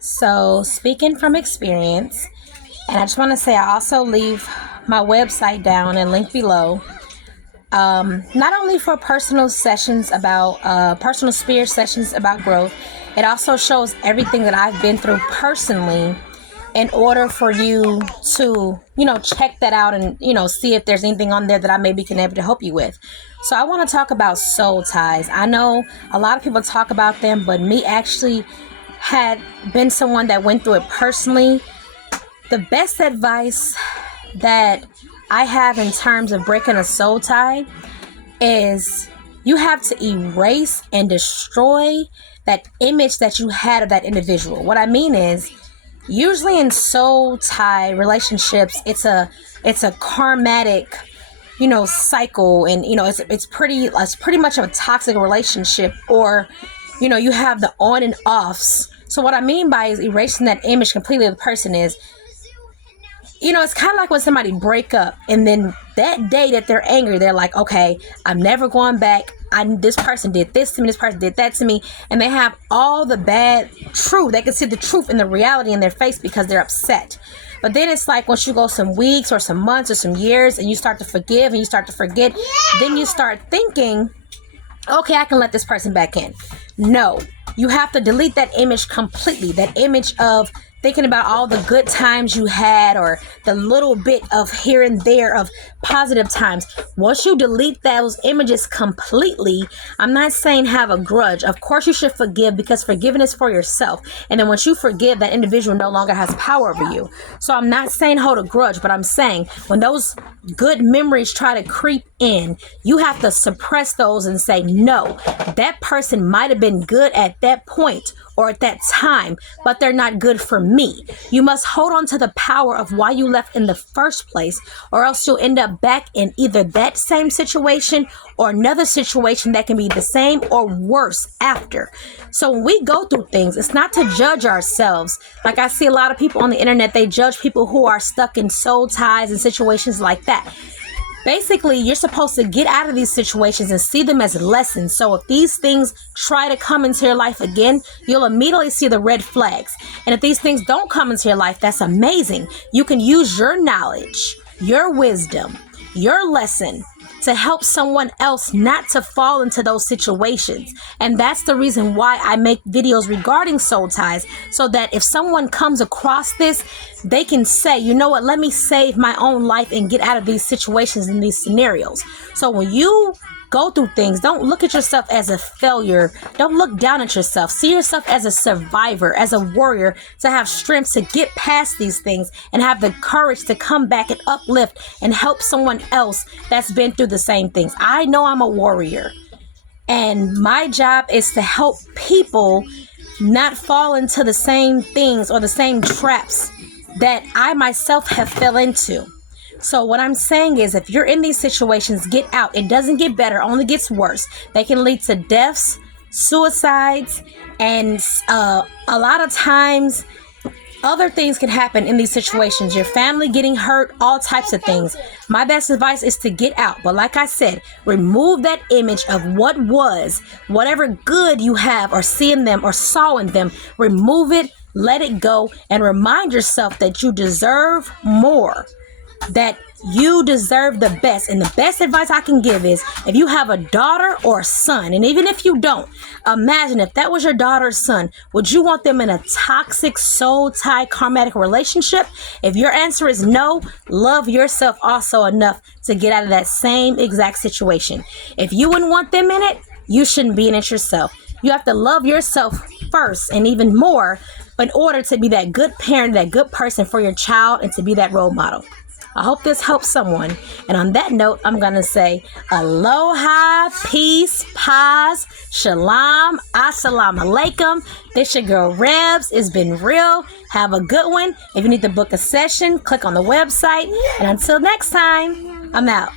So, speaking from experience, and I just want to say I also leave my website down and link below. Not only for personal sessions about personal spirit sessions about growth, it also shows everything that I've been through personally in order for you to, check that out and, see if there's anything on there that I maybe can able to help you with. So I want to talk about soul ties. I know a lot of people talk about them, but me actually had been someone that went through it personally. The best advice that I have in terms of breaking a soul tie is you have to erase and destroy that image that you had of that individual. What I mean is, usually in soul tie relationships, it's a karmatic, cycle, and it's pretty much of a toxic relationship, or you have the on and offs. So what I mean by is erasing that image completely of the person is, it's kind of like when somebody break up and then that day that they're angry, they're like, okay, I'm never going back. This person did this to me. This person did that to me. And they have all the bad truth. They can see the truth and the reality in their face because they're upset. But then it's like once you go some weeks or some months or some years and you start to forgive and you start to forget, then you start thinking, okay, I can let this person back in. No, you have to delete that image completely. That image of thinking about all the good times you had or the little bit of here and there of positive times. Once you delete those images completely, I'm not saying have a grudge. Of course you should forgive because forgiveness is for yourself. And then once you forgive, that individual no longer has power over you. So I'm not saying hold a grudge, but I'm saying when those good memories try to creep in, you have to suppress those and say, no, that person might have been good at that point or at that time, but they're not good for me. You must hold on to the power of why you left in the first place, or else you'll end up back in either that same situation or another situation that can be the same or worse after. So when we go through things, it's not to judge ourselves. Like I see a lot of people on the internet, they judge people who are stuck in soul ties and situations like that. Basically, you're supposed to get out of these situations and see them as lessons. So if these things try to come into your life again, you'll immediately see the red flags. And if these things don't come into your life, that's amazing. You can use your knowledge, your wisdom, your lesson to help someone else not to fall into those situations. And that's the reason why I make videos regarding soul ties, so that if someone comes across this, they can say, you know what, let me save my own life and get out of these situations and these scenarios. So when you go through things, don't look at yourself as a failure. Don't look down at yourself. See yourself as a survivor, as a warrior, to have strength to get past these things and have the courage to come back and uplift and help someone else that's been through the same things. I know I'm a warrior, and my job is to help people not fall into the same things or the same traps that I myself have fell into. So what I'm saying is, if you're in these situations, get out. It doesn't get better, only gets worse. They can lead to deaths, suicides, and a lot of times other things can happen in these situations. Your family getting hurt, all types of things. My best advice is to get out. But like I said, remove that image of what was, whatever good you have or see in them or saw in them. Remove it, let it go, and remind yourself that you deserve more, that you deserve the best. And the best advice I can give is, if you have a daughter or a son, and even if you don't, imagine if that was your daughter or son, would you want them in a toxic soul tie karmatic relationship? If your answer is no, love yourself also enough to get out of that same exact situation. If you wouldn't want them in it, you shouldn't be in it yourself. You have to love yourself first and even more in order to be that good parent, that good person for your child, and to be that role model. I hope this helps someone. And on that note, I'm going to say aloha, peace, paz, shalom, assalamu alaikum. This your girl Rebs. It's been real. Have a good one. If you need to book a session, click on the website. And until next time, I'm out.